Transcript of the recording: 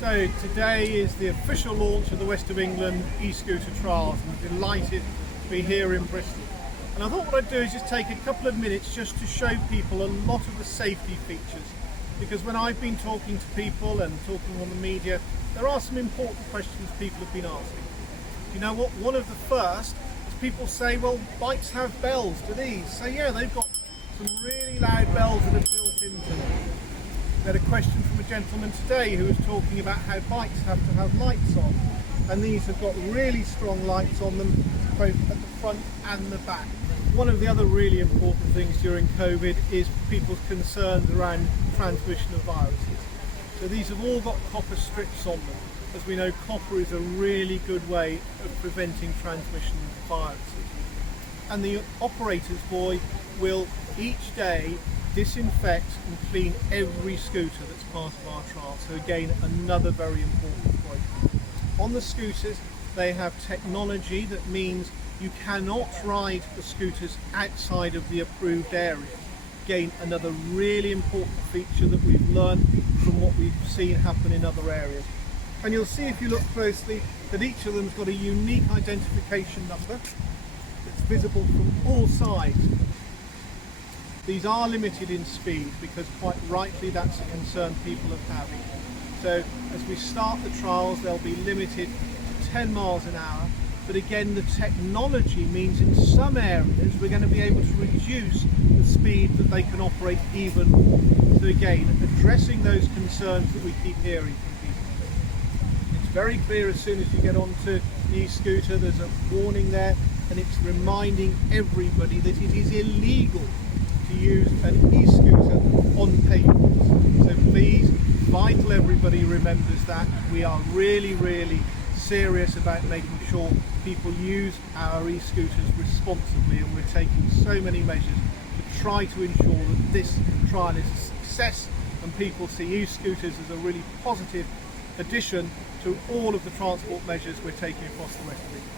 So today is the official launch of the West of England e-scooter trials, and I'm delighted to be here in Bristol. And I thought what I'd do is just take a couple of minutes just to show people a lot of the safety features, because when I've been talking to people and talking on the media, there are some important questions people have been asking. You know what? One of the first is people say, well, bikes have bells, do these? So yeah, they've got some really loud bells that are built into them. We had a question from a gentleman today who was talking about how bikes have to have lights on, and these have got really strong lights on them both at the front and the back. One of the other really important things during COVID is people's concerns around transmission of viruses. So these have all got copper strips on them. As we know, copper is a really good way of preventing transmission of viruses. And the operator's buoy will each day disinfect and clean every scooter that's part of our trial. So again, another very important point. On the scooters, they have technology that means you cannot ride the scooters outside of the approved area. Again, another really important feature that we've learned from what we've seen happen in other areas. And you'll see if you look closely that each of them's got a unique identification number that's visible from all sides. These are limited in speed because quite rightly that's a concern people are having. So as we start the trials, they'll be limited to 10 miles an hour. But again, the technology means in some areas we're going to be able to reduce the speed that they can operate even more. So again, addressing those concerns that we keep hearing from people. It's very clear as soon as you get onto the e-scooter, there's a warning there, and it's reminding everybody that it is illegal to use an e-scooter on pavements. So please, vital everybody remembers that. We are really serious about making sure people use our e-scooters responsibly, and we're taking so many measures to try to ensure that this trial is a success and people see e-scooters as a really positive addition to all of the transport measures we're taking across the West of England.